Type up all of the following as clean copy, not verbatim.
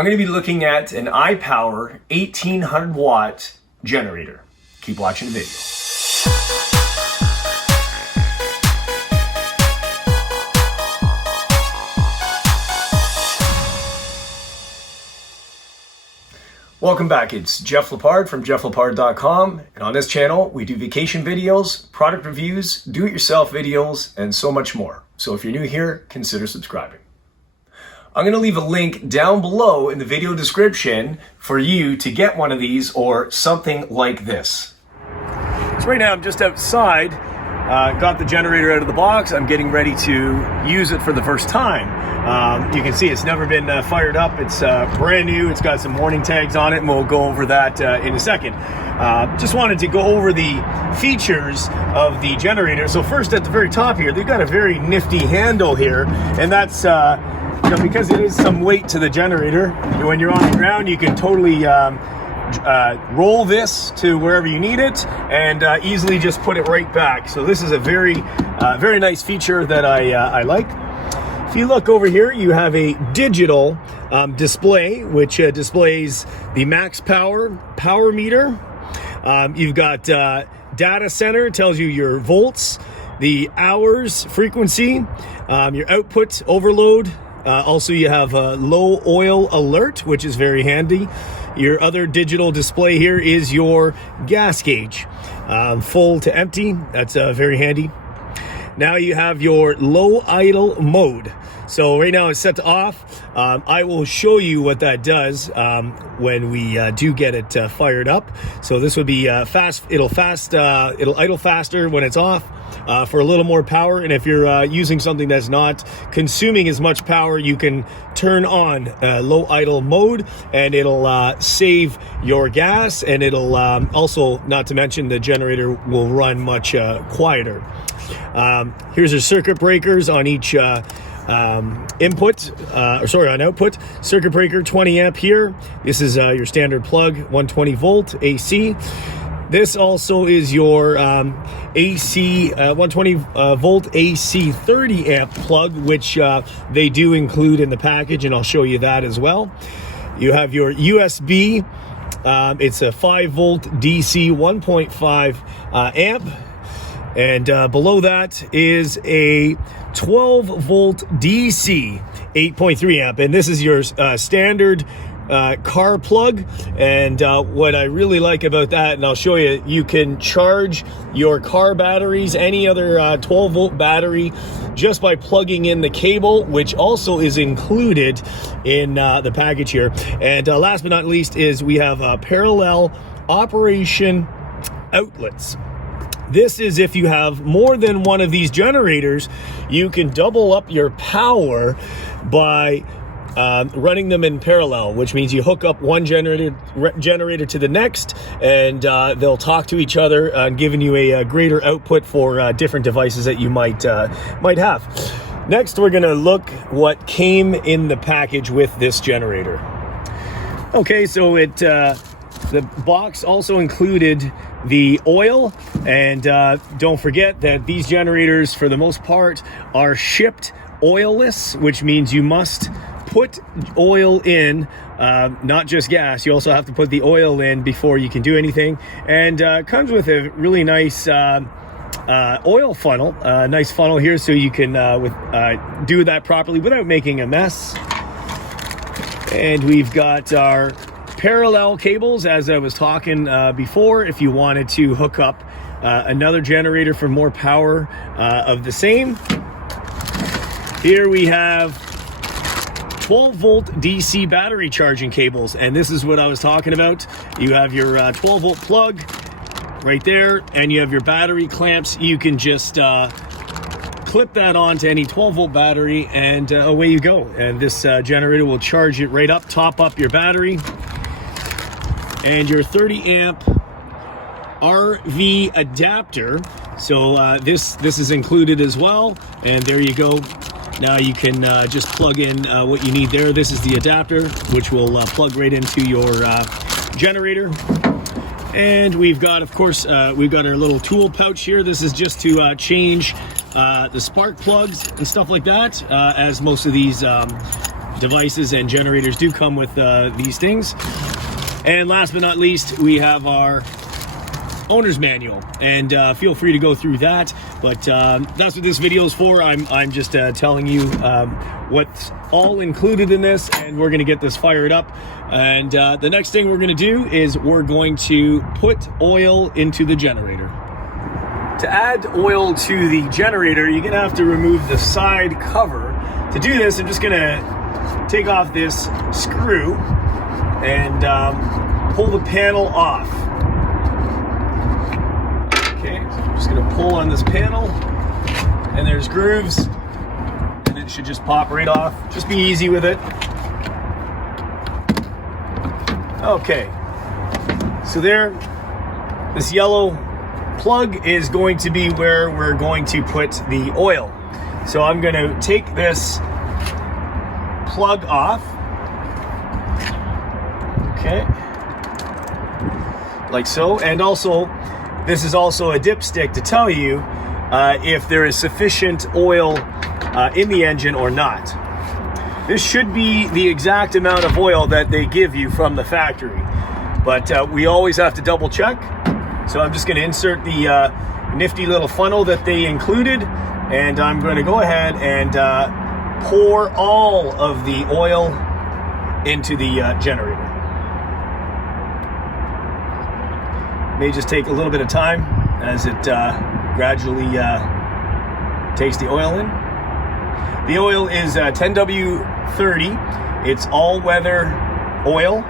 I'm going to be looking at an A-iPower 1800 watt generator. Keep watching the video. Welcome back, it's Jeff Lepard from jefflepard.com, and on this channel we do vacation videos, product reviews, do-it-yourself videos, and so much more. So if you're new here, consider subscribing. I'm going to leave a link down below in the video description for you to get one of these or something like this. So right now I'm just outside, got the generator out of the box. I'm getting ready to use it for the first time. You can see it's never been fired up. It's brand new. It's got some warning tags on it, and we'll go over that in a second. Just wanted to go over the features of the generator. So first, at the very top here, they've got a very nifty handle here, and that's because it is some weight to the generator. When you're on the ground, you can totally roll this to wherever you need it and easily just put it right back. So this is a very nice feature that I like. If you look over here, you have a digital display which displays the max power meter. You've got data center, tells you your volts, the hours, frequency, your output overload. Also, you have a low oil alert, which is very handy. Your other digital display here is your gas gauge, full to empty. That's very handy. Now you have your low idle mode. So right now it's set to off. I will show you what that does when we do get it fired up. So this would be fast. It'll idle faster when it's off for a little more power. And if you're using something that's not consuming as much power, you can turn on low idle mode, and it'll save your gas, and it'll also, not to mention, the generator will run much quieter. Here's your circuit breakers on each on output. Circuit breaker 20 amp here. This is your standard plug, 120 volt AC. This also is your AC 120 volt AC 30 amp plug, which they do include in the package, and I'll show you that as well. You have your USB. It's a 5 volt DC 1.5 amp. And below that is a 12 volt DC 8.3 amp. And this is your standard car plug. And what I really like about that, and I'll show you, you can charge your car batteries, any other 12 volt battery, just by plugging in the cable, which also is included in the package here. And last but not least is we have parallel operation outlets. This is if you have more than one of these generators, you can double up your power by running them in parallel, which means you hook up one generator to the next, and they'll talk to each other, giving you a greater output for different devices that you might have. Next, we're going to look what came in the package with this generator. Okay, so the box also included the oil, and don't forget that these generators, for the most part, are shipped oilless, which means you must put oil in, not just gas. You also have to put the oil in before you can do anything, and comes with a really nice oil funnel, nice funnel here, so you can do that properly without making a mess. And we've got our parallel cables, as I was talking before, if you wanted to hook up another generator for more power of the same. Here we have 12 volt DC battery charging cables, and this is what I was talking about. You have your 12 volt plug right there, and you have your battery clamps. You can just clip that onto any 12 volt battery, and away you go. And this generator will charge it right up, top up your battery. And your 30 amp RV adapter. So this is included as well. And there you go. Now you can just plug in what you need there. This is the adapter, which will plug right into your generator. And we've got, of course, we've got our little tool pouch here. This is just to change the spark plugs and stuff like that, as most of these devices and generators do come with these things. And last but not least, we have our owner's manual, and feel free to go through that, but that's what this video is for. I'm just telling you what's all included in this, and we're going to get this fired up. And the next thing we're going to do is we're going to put oil into the generator. To add oil to the generator, you're going to have to remove the side cover. To do this, I'm just going to take off this screw and pull the panel off. Okay, so I'm just going to pull on this panel, and there's grooves, and it should just pop right off. Just be easy with it. Okay, so there, this yellow plug is going to be where we're going to put the oil. So I'm going to take this plug off. Okay, like so. And also, this is also a dipstick to tell you if there is sufficient oil in the engine or not. This should be the exact amount of oil that they give you from the factory, but we always have to double check. So I'm just going to insert the nifty little funnel that they included, and I'm going to go ahead and pour all of the oil into the generator. May just take a little bit of time as it gradually takes the oil in. The oil is 10W30. It's all-weather oil,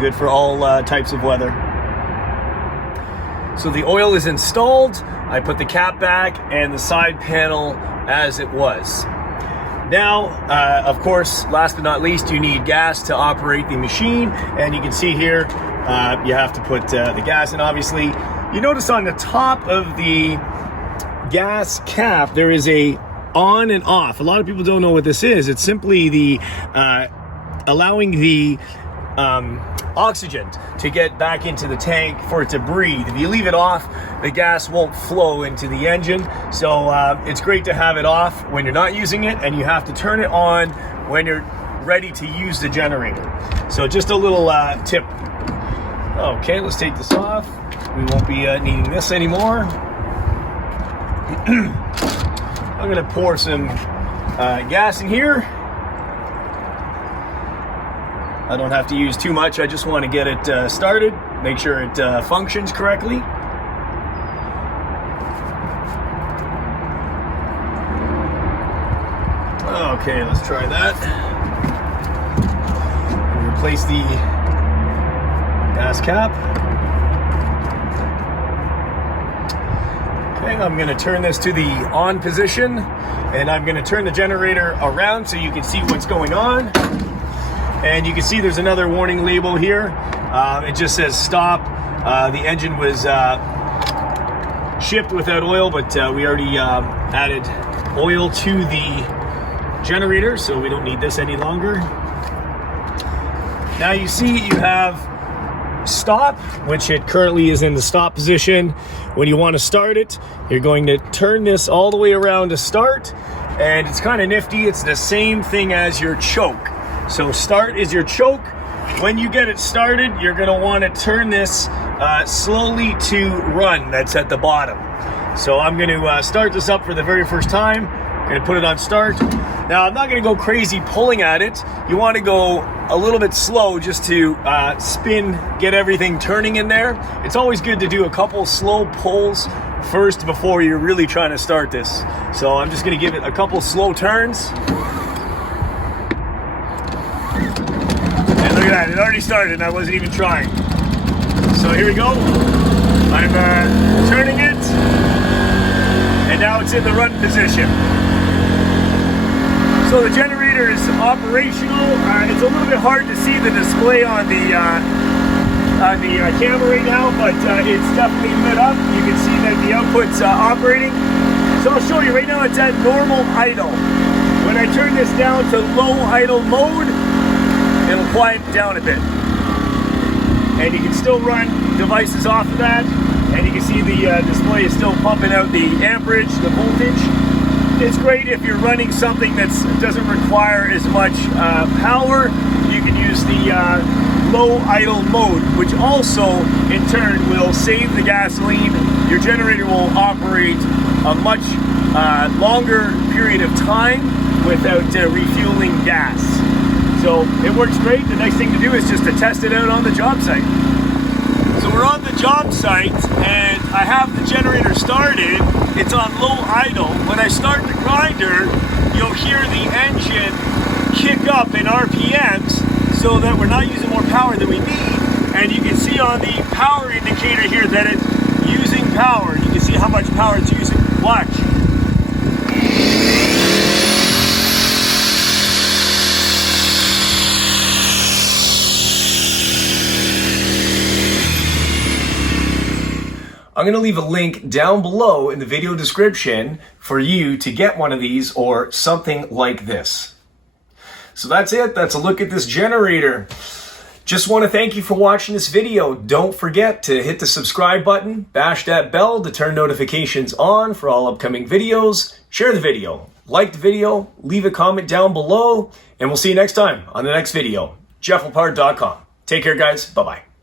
good for all types of weather. So the oil is installed. I put the cap back and the side panel as it was. Now, of course, last but not least, you need gas to operate the machine, and you can see here you have to put the gas in. Obviously, you notice on the top of the gas cap there is a on and off. A lot of people don't know what this is. It's simply the allowing the oxygen to get back into the tank for it to breathe. If you leave it off, the gas won't flow into the engine. So it's great to have it off when you're not using it, and you have to turn it on when you're ready to use the generator. So just a little tip. Okay, let's take this off. We won't be needing this anymore. I'm gonna pour some gas in here. I don't have to use too much. I just want to get it started, make sure it functions correctly. Okay, let's try that. Replace the gas cap. Okay, I'm going to turn this to the on position, and I'm going to turn the generator around so you can see what's going on. And you can see there's another warning label here. It just says stop. The engine was shipped without oil, but we already added oil to the generator, so we don't need this any longer. Now you see you have stop, which it currently is in the stop position. When you want to start it, you're going to turn this all the way around to start, and it's kind of nifty. It's the same thing as your choke. So start is your choke. When you get it started, you're going to want to turn this slowly to run. That's at the bottom. So I'm going to start this up for the very first time. I'm going to put it on start. Now, I'm not going to go crazy pulling at it. You want to go a little bit slow just to spin, get everything turning in there. It's always good to do a couple slow pulls first before you're really trying to start this. So I'm just going to give it a couple slow turns. And look at that, it already started and I wasn't even trying. So here we go. I'm turning it, and now it's in the run position. So the generator is operational. It's a little bit hard to see the display on the camera right now, but it's definitely lit up. You can see that the output's operating. So I'll show you right now. It's at normal idle. When I turn this down to low idle mode, it'll quiet down a bit, and you can still run devices off of that. And you can see the display is still pumping out the amperage, the voltage. It's great if you're running something that doesn't require as much power. You can use the low idle mode, which also in turn will save the gasoline. Your generator will operate a much longer period of time without refueling gas. So it works great. The next thing to do is just to test it out on the job site. So we're on the job site and I have the generator started. It's on low idle. When I start the grinder, you'll hear the engine kick up in RPMs so that we're not using more power than we need. And you can see on the power indicator here that it's using power. You can see how much power it's using. Watch. I'm going to leave a link down below in the video description for you to get one of these or something like this. So that's it. That's a look at this generator. Just want to thank you for watching this video. Don't forget to hit the subscribe button, bash that bell to turn notifications on for all upcoming videos. Share the video, like the video, leave a comment down below, and we'll see you next time on the next video. JeffLepard.com. Take care, guys. Bye-bye.